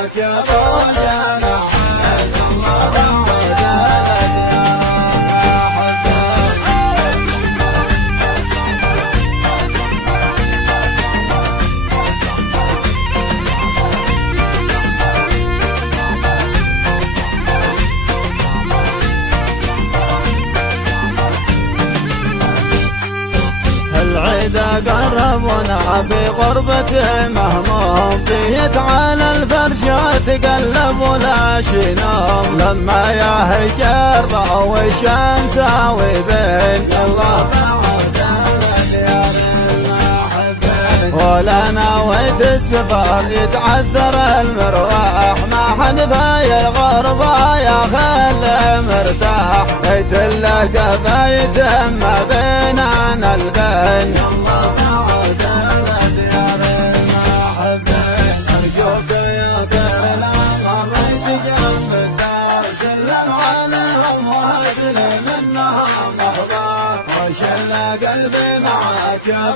معك يا ابو جناح الله بعد العيد قربنا في غربته مهموم فيه على الفرش يتقلب ولا شي نوم لما يهجر ضوء الشمس ويبين الله ولا نويت السفر يتعذر المرواح ما حد باي الغربة يا خل مرتاح بيت الله كفايت ما بيننا البين الله بعد الديار المحبين ارجوك يا كرنا مريت جنب الدار سلم عليهم وهدلي منها مخبار وشل قلبي معك يا